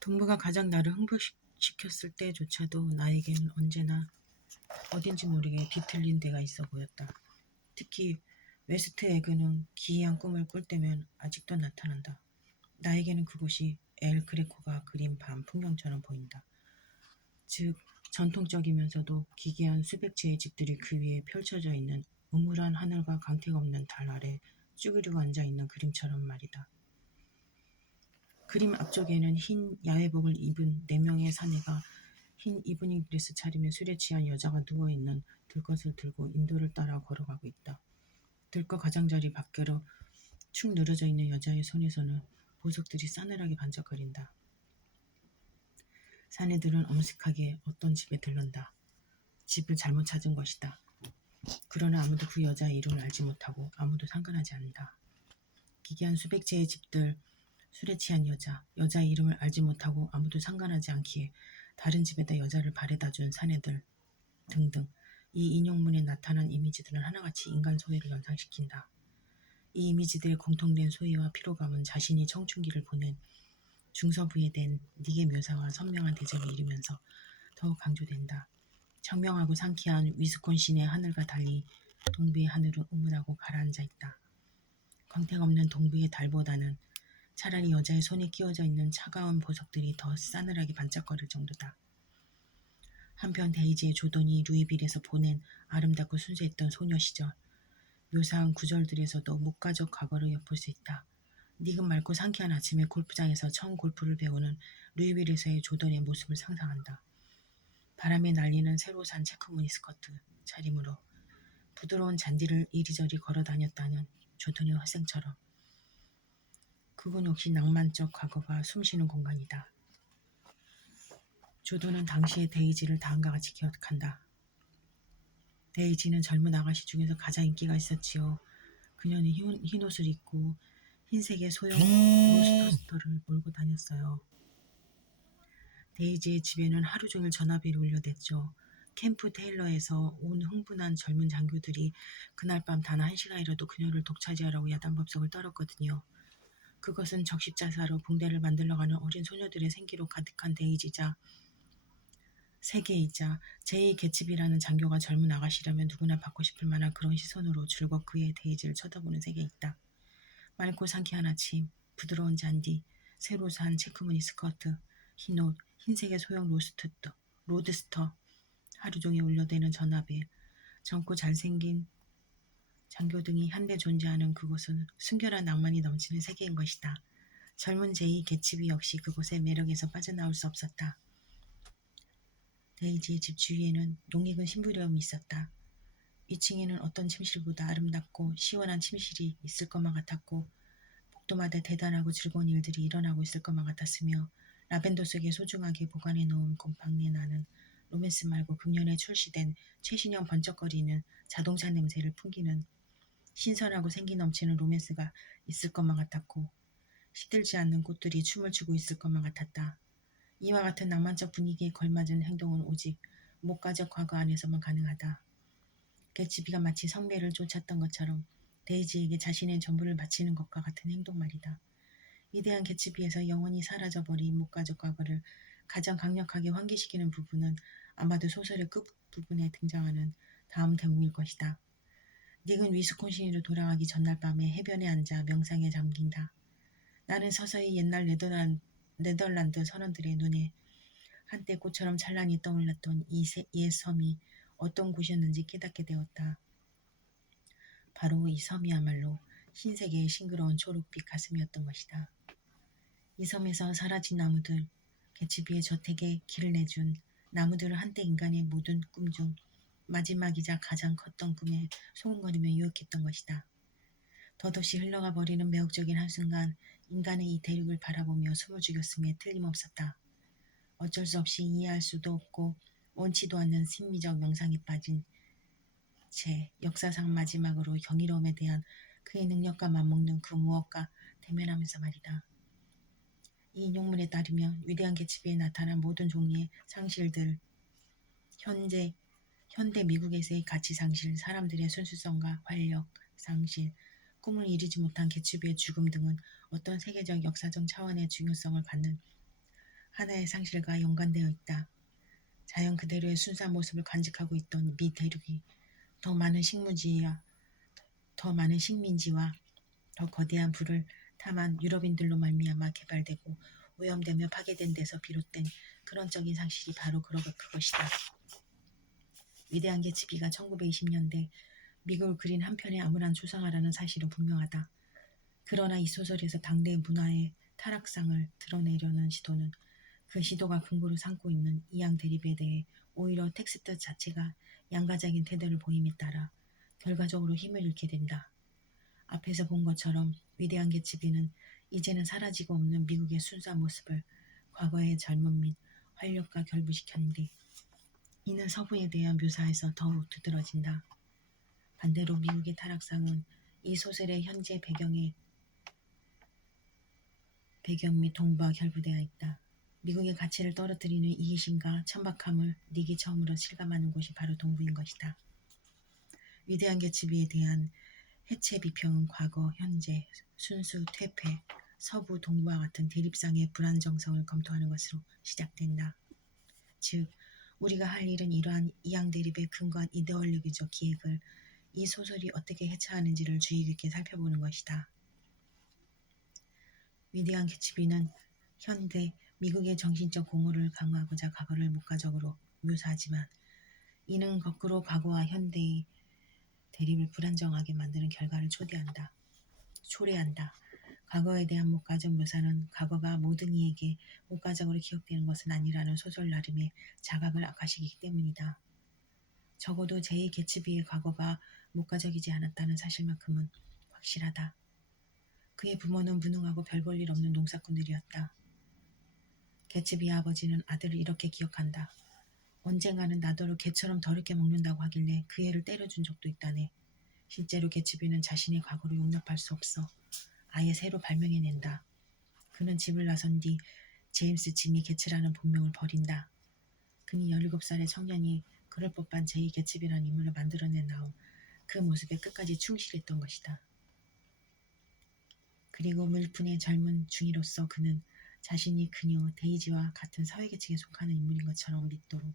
동무가 가장 나를 흥분시켰을 때조차도 나에겐 언제나 어딘지 모르게 뒤틀린 데가 있어 보였다. 특히 웨스트 에그는 기이한 꿈을 꿀 때면 아직도 나타난다. 나에게는 그곳이 엘 그레코가 그린 밤 풍경처럼 보인다. 즉 전통적이면서도 기괴한 수백 채의 집들이 그 위에 펼쳐져 있는 음울한 하늘과 강태가 없는 달 아래 쭈그리고 앉아있는 그림처럼 말이다. 그림 앞쪽에는 흰 야외복을 입은 4명의 사내가 흰 이브닝 드레스 차림의 술에 취한 여자가 누워있는 들것을 들고 인도를 따라 걸어가고 있다. 들것 가장자리 밖으로 축 늘어져 있는 여자의 손에서는 보석들이 싸늘하게 반짝거린다. 사내들은 엄숙하게 어떤 집에 들른다. 집을 잘못 찾은 것이다. 그러나 아무도 그 여자의 이름을 알지 못하고 아무도 상관하지 않는다. 기괴한 수백 채의 집들, 술에 취한 여자의 이름을 알지 못하고 아무도 상관하지 않기에 다른 집에다 여자를 바래다 준 사내들 등등 이 인용문에 나타난 이미지들은 하나같이 인간 소외를 연상시킨다. 이 이미지들의 공통된 소외와 피로감은 자신이 청춘기를 보낸 중서부에 된 닉의 묘사와 선명한 대적에 이르면서 더욱 강조된다. 청명하고 상쾌한 위스콘신의 하늘과 달리 동부의 하늘은 우물하고 가라앉아 있다. 광택 없는 동부의 달보다는 차라리 여자의 손에 끼워져 있는 차가운 보석들이 더 싸늘하게 반짝거릴 정도다. 한편 데이지의 조던이 루이빌에서 보낸 아름답고 순수했던 소녀 시절, 묘사한 구절들에서도 목가적 과거를 엿볼 수 있다. 닉은 맑고 상쾌한 아침에 골프장에서 처음 골프를 배우는 루이빌에서의 조던의 모습을 상상한다. 바람에 날리는 새로 산 체크무늬 스커트 차림으로 부드러운 잔디를 이리저리 걸어 다녔다는 조던의 화생처럼 그곳 역시 낭만적 과거가 숨쉬는 공간이다. 조던은 당시의 데이지를 다음과 같이 기억한다. 데이지는 젊은 아가씨 중에서 가장 인기가 있었지요. 그녀는 흰 옷을 입고 흰색의 소형 로스터스터를 몰고 다녔어요. 데이지의 집에는 하루 종일 전화벨이 울려댔죠. 캠프 테일러에서 온 흥분한 젊은 장교들이 그날 밤 단 1시간이라도 그녀를 독차지하라고 야단법석을 떨었거든요. 그것은 적십자사로 붕대를 만들러 가는 어린 소녀들의 생기로 가득한 데이지자 세계이자 제2 개츠비라는 장교가 젊은 아가씨라면 누구나 받고 싶을 만한 그런 시선으로 줄곧 그의 데이지를 쳐다보는 세계에 있다. 맑고 상쾌한 아침, 부드러운 잔디, 새로 산 체크무늬 스커트, 흰옷, 흰색의 소형 로드스터, 하루 종일 울려대는 전화벨, 젊고 잘생긴 장교 등이 한데 존재하는 그곳은 순결한 낭만이 넘치는 세계인 것이다. 젊은 제2 개츠비 역시 그곳의 매력에서 빠져나올 수 없었다. 데이지의 집 주위에는 농익은 심부름이 있었다. 2층에는 어떤 침실보다 아름답고 시원한 침실이 있을 것만 같았고 복도마다 대단하고 즐거운 일들이 일어나고 있을 것만 같았으며 라벤더 속에 소중하게 보관해 놓은 곰팡내 나는 로맨스 말고 금년에 출시된 최신형 번쩍거리는 자동차 냄새를 풍기는 신선하고 생기 넘치는 로맨스가 있을 것만 같았고 시들지 않는 꽃들이 춤을 추고 있을 것만 같았다. 이와 같은 낭만적 분위기에 걸맞은 행동은 오직 목가적 과거 안에서만 가능하다. 개츠비가 마치 성매를 쫓았던 것처럼 데이지에게 자신의 전부를 바치는 것과 같은 행동 말이다. 위대한 개츠비에서 영원히 사라져버린 목가적 과거를 가장 강력하게 환기시키는 부분은 아마도 소설의 끝부분에 등장하는 다음 대목일 것이다. 닉은 위스콘신으로 돌아가기 전날 밤에 해변에 앉아 명상에 잠긴다. 나는 서서히 옛날 네덜란드 선원들의 눈에 한때 꽃처럼 찬란히 떠올랐던 이 옛 섬이 어떤 곳이었는지 깨닫게 되었다. 바로 이 섬이야말로 흰색의 싱그러운 초록빛 가슴이었던 것이다. 이 섬에서 사라진 나무들, 개츠비의 저택에 길을 내준 나무들을 한때 인간의 모든 꿈 중 마지막이자 가장 컸던 꿈에 소곤거리며 유혹했던 것이다. 덧없이 흘러가 버리는 매혹적인 한순간 인간의 이 대륙을 바라보며 숨을 죽였음에 틀림없었다. 어쩔 수 없이 이해할 수도 없고 원치도 않는 심미적 명상에 빠진 채 역사상 마지막으로 경이로움에 대한 그의 능력과 맞먹는 그 무엇과 대면하면서 말이다. 이 인용문에 따르면 위대한 개츠비에 나타난 모든 종류의 상실들, 현대 미국에서의 가치 상실, 사람들의 순수성과 활력 상실, 꿈을 이루지 못한 개츠비의 죽음 등은 어떤 세계적 역사적 차원의 중요성을 갖는 하나의 상실과 연관되어 있다. 자연 그대로의 순수한 모습을 간직하고 있던 미 대륙이 더 많은 식민지와 더 거대한 부를 탐한 유럽인들로 말미암아 개발되고 오염되며 파괴된 데서 비롯된 근원적인 상실이 바로 그것이다. 위대한 개츠비가 1920년대 미국을 그린 한 편의 암울한 초상화라는 사실은 분명하다. 그러나 이 소설에서 당대의 문화의 타락상을 드러내려는 시도는 그 시도가 근거로 삼고 있는 이양 대립에 대해 오히려 텍스트 자체가 양가적인 태도를 보임에 따라 결과적으로 힘을 잃게 된다. 앞에서 본 것처럼 위대한 개츠비는 이제는 사라지고 없는 미국의 순수한 모습을 과거의 젊음 및 활력과 결부시켰는데 이는 서부에 대한 묘사에서 더욱 두드러진다. 반대로 미국의 타락상은 이 소설의 현재 배경 및 동부와 결부되어 있다. 미국의 가치를 떨어뜨리는 이기심과 천박함을 닉이 처음으로 실감하는 곳이 바로 동부인 것이다. 위대한 개츠비에 대한 해체 비평은 과거, 현재, 순수, 퇴폐, 서부, 동부와 같은 대립상의 불안정성을 검토하는 것으로 시작된다. 즉, 우리가 할 일은 이러한 이양 대립에 근거한 이데올로기적 기획을 이 소설이 어떻게 해체하는지를 주의 깊게 살펴보는 것이다. 위대한 개츠비는 현대 미국의 정신적 공허를 강화하고자 과거를 목가적으로 묘사하지만 이는 거꾸로 과거와 현대의 대립을 불안정하게 만드는 결과를 초래한다. 과거에 대한 목가적 묘사는 과거가 모든 이에게 목가적으로 기억되는 것은 아니라는 소설 나름의 자각을 악화시키기 때문이다. 적어도 제2 개츠비의 과거가 목가적이지 않았다는 사실만큼은 확실하다. 그의 부모는 무능하고 별 볼 일 없는 농사꾼들이었다. 개츠비의 아버지는 아들을 이렇게 기억한다. 언젠가는 나더러 개처럼 더럽게 먹는다고 하길래 그 애를 때려준 적도 있다네. 실제로 개츠비는 자신의 과거를 용납할 수 없어 아예 새로 발명해낸다. 그는 집을 나선 뒤 제임스 지미 개츠라는 본명을 버린다. 그는 17살의 청년이 그럴 법한 제2 개츠비라는 인물을 만들어내나온 그 모습에 끝까지 충실했던 것이다. 그리고 물푼의 젊은 중이로서 그는 자신이 그녀 데이지와 같은 사회계층에 속하는 인물인 것처럼 믿도록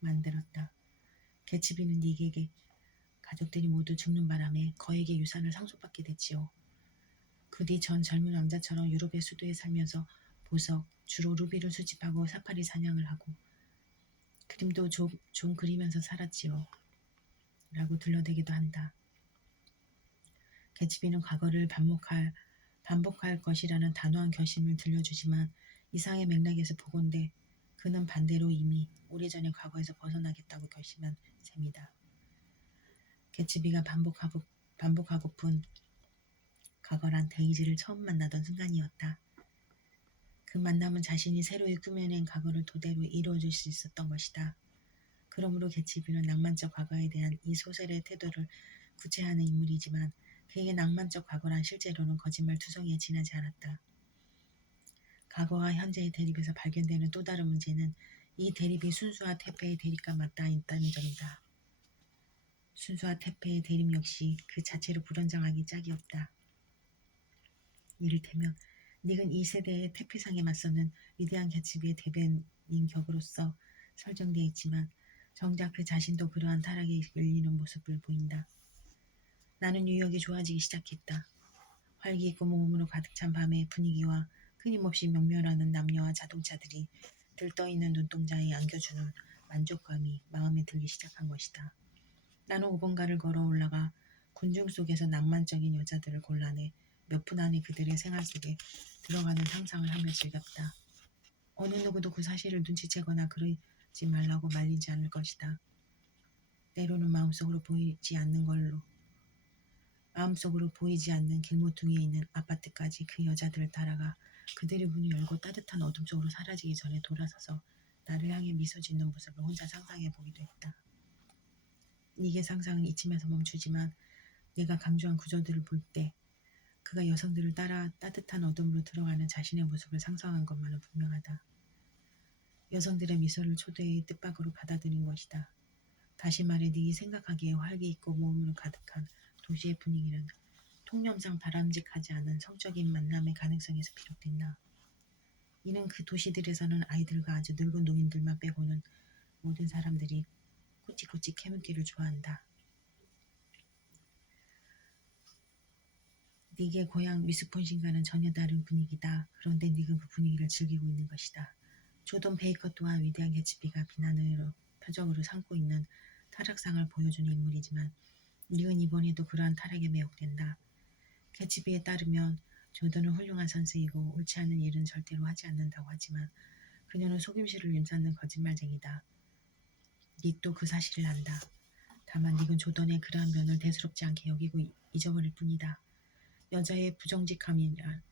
만들었다. 개츠비는 닉에게 가족들이 모두 죽는 바람에 거액의 유산을 상속받게 됐지요. 그 뒤 전 젊은 왕자처럼 유럽의 수도에 살면서 보석, 주로 루비를 수집하고 사파리 사냥을 하고 그림도 좀 그리면서 살았지요. 라고 들려대기도 한다. 개츠비는 과거를 반복할 것이라는 단호한 결심을 들려주지만 이상의 맥락에서 보건대 그는 반대로 이미 오래전에 과거에서 벗어나겠다고 결심한 셈이다. 개츠비가 반복하고픈 과거란 데이지를 처음 만나던 순간이었다. 그 만남은 자신이 새로이 꾸며낸 과거를 토대로 이루어질 수 있었던 것이다. 그러므로 개츠비는 낭만적 과거에 대한 이 소설의 태도를 구체화하는 인물이지만 그에게 낭만적 과거란 실제로는 거짓말 투성이에 지나지 않았다. 과거와 현재의 대립에서 발견되는 또 다른 문제는 이 대립이 순수와 퇴폐의 대립과 맞닿아 있다는 점이다. 순수와 퇴폐의 대립 역시 그 자체로 불안정하기 짝이 없다. 이를테면 닉은 이 세대의 퇴폐상에 맞서는 위대한 개츠비의 대변인 격으로서 설정되어 있지만 정작 그 자신도 그러한 타락에 이끌리는 모습을 보인다. 나는 뉴욕이 좋아지기 시작했다. 활기 있고 모험으로 가득 찬 밤의 분위기와 끊임없이 명멸하는 남녀와 자동차들이 들떠있는 눈동자에 안겨주는 만족감이 마음에 들기 시작한 것이다. 나는 5번가를 걸어 올라가 군중 속에서 낭만적인 여자들을 골라내 몇 분 안에 그들의 생활 속에 들어가는 상상을 하며 즐겼다. 어느 누구도 그 사실을 눈치채거나 그러지 말라고 말리지 않을 것이다. 때로는 마음속으로 보이지 않는 길모퉁이에 있는 아파트까지 그 여자들을 따라가 그들의 문을 열고 따뜻한 어둠 속으로 사라지기 전에 돌아서서 나를 향해 미소 짓는 모습을 혼자 상상해 보기도 했다. 닉의 상상은 이쯤에서 멈추지만 내가 강조한 구조들을 볼 때 그가 여성들을 따라 따뜻한 어둠으로 들어가는 자신의 모습을 상상한 것만은 분명하다. 여성들의 미소를 초대의 뜻밖으로 받아들인 것이다. 다시 말해 닉이 생각하기에 활기 있고 모험으로 가득한 도시의 분위기는 통념상 바람직하지 않은 성적인 만남의 가능성에서 비롯된다. 이는 그 도시들에서는 아이들과 아주 늙은 노인들만 빼고는 모든 사람들이 코치코치 캐묻기를 좋아한다. 닉의 고향 위스콘신과는 전혀 다른 분위기다. 그런데 닉은 그 분위기를 즐기고 있는 것이다. 조던 베이커 또한 위대한 개츠비가 비난으로 표적으로 삼고 있는 타락상을 보여주는 인물이지만 닉은 이번에도 그러한 타락에 매혹된다. 개츠비에 따르면 조던은 훌륭한 선수이고 옳지 않은 일은 절대로 하지 않는다고 하지만 그녀는 속임수를 일삼는 거짓말쟁이다. 닉도 그 사실을 안다. 다만 닉은 조던의 그러한 면을 대수롭지 않게 여기고 잊어버릴 뿐이다. 여자의 부정직함이란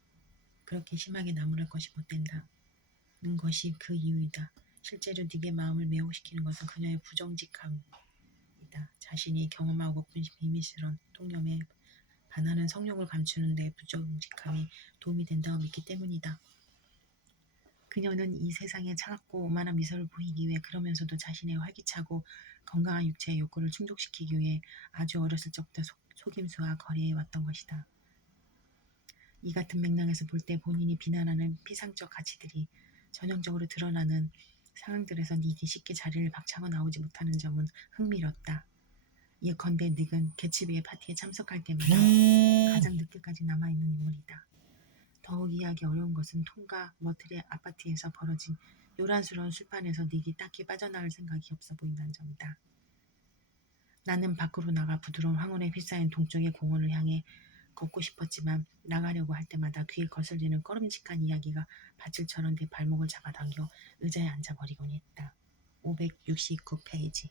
그렇게 심하게 나무랄 것이 못 된다는 것이 그 이유이다. 실제로 닉의 마음을 매혹시키는 것은 그녀의 부정직함이다. 자신이 경험하고픈 비밀스러운 통념에 반하는 성욕을 감추는 데 부정직함이 도움이 된다고 믿기 때문이다. 그녀는 이 세상에 차갑고 오만한 미소를 보이기 위해 그러면서도 자신의 활기차고 건강한 육체의 욕구를 충족시키기 위해 아주 어렸을 적부터 속임수와 거래해 왔던 것이다. 이 같은 맥락에서 볼 때 본인이 비난하는 피상적 가치들이 전형적으로 드러나는 상황들에서 닉이 쉽게 자리를 박차고 나오지 못하는 점은 흥미롭다. 예컨대 닉은 개츠비의 파티에 참석할 때마다 가장 늦게까지 남아있는 인물이다. 더욱 이해하기 어려운 것은 톰과 머틀의 아파트에서 벌어진 요란스러운 술판에서 닉이 딱히 빠져나올 생각이 없어 보인다는 점이다. 나는 밖으로 나가 부드러운 황혼에 휩싸인 동쪽의 공원을 향해 걷고 싶었지만 나가려고 할 때마다 귀에 거슬리는 꺼름직한 이야기가 밧줄처럼 내 발목을 잡아당겨 의자에 앉아버리곤 했다. 569페이지